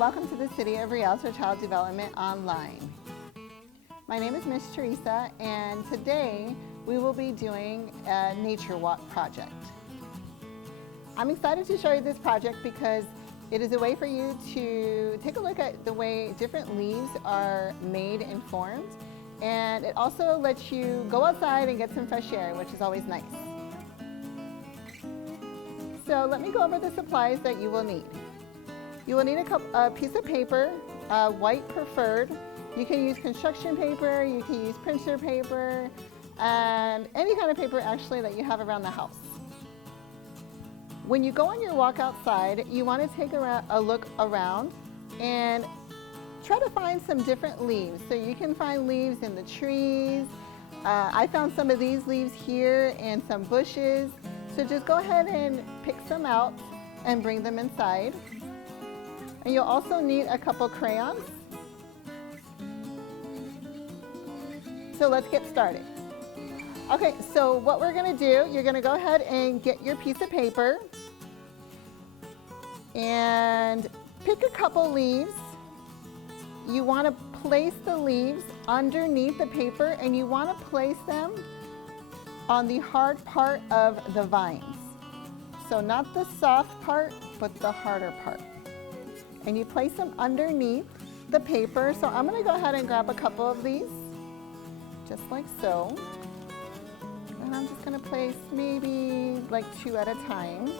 welcome to the City of Rialto Child Development Online. My name is Miss Teresa, and today we will be doing a nature walk project. I'm excited to show you this project because it is a way for you to take a look at the way different leaves are made and formed, and it also lets you go outside and get some fresh air, which is always nice. So let me go over the supplies that you will need. You will need a piece of paper, white preferred. You can use construction paper, you can use printer paper, and any kind of paper actually that you have around the house. When you go on your walk outside, you want to take a look around and try to find some different leaves. So you can find leaves in the trees. I found some of these leaves here and some bushes. So just go ahead and pick some out and bring them inside. And you'll also need a couple crayons. So let's get started. Okay, so what we're gonna do, you're gonna go ahead and get your piece of paper and pick a couple leaves. You wanna place the leaves underneath the paper, and you wanna place them on the hard part of the vines. So not the soft part, but the harder part. And you place them underneath the paper. So I'm gonna go ahead and grab a couple of these, just like so. And I'm just gonna place maybe like 2 at a time.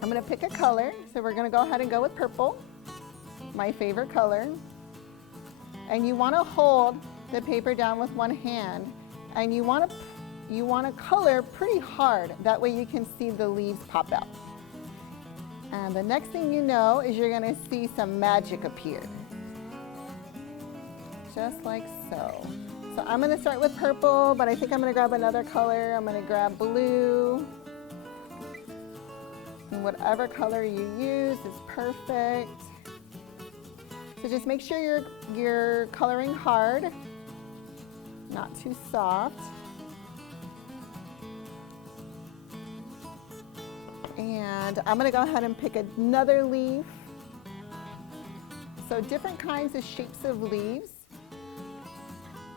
I'm gonna pick a color. So we're gonna go ahead and go with purple, my favorite color. And you wanna hold the paper down with one hand, and you wanna color pretty hard. That way you can see the leaves pop out. And the next thing you know is you're gonna see some magic appear. Just like so. So I'm gonna start with purple, but I think I'm gonna grab another color. I'm gonna grab blue. And whatever color you use is perfect. So just make sure you're coloring hard, not too soft. And I'm gonna go ahead and pick another leaf. So different kinds of shapes of leaves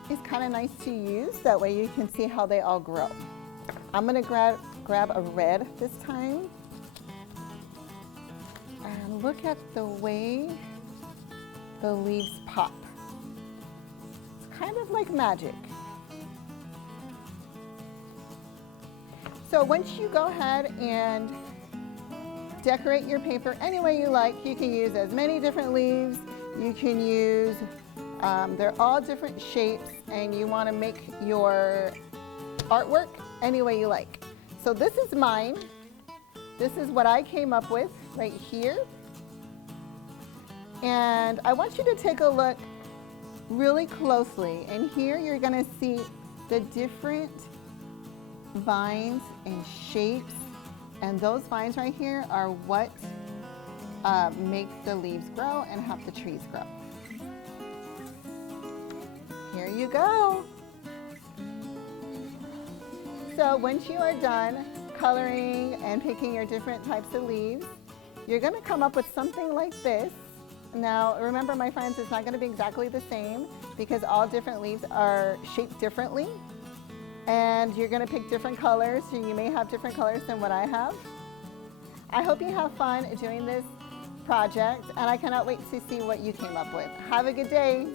is kind of nice to use. That way you can see how they all grow. I'm gonna grab a red this time. And look at the way the leaves pop. It's kind of like magic. So once you go ahead and decorate your paper any way you like, you can use as many different leaves. You can use, they're all different shapes, and you want to make your artwork any way you like. So this is mine. This is what I came up with right here. And I want you to take a look really closely. And here you're going to see the different vines and shapes, and those vines right here are what make the leaves grow and help the trees grow. Here you go. So once you are done coloring and picking your different types of leaves, you're going to come up with something like this. Now remember, my friends, it's not going to be exactly the same because all different leaves are shaped differently. And you're going to pick different colors, so you may have different colors than what I have. I hope you have fun doing this project, and I cannot wait to see what you came up with. Have a good day.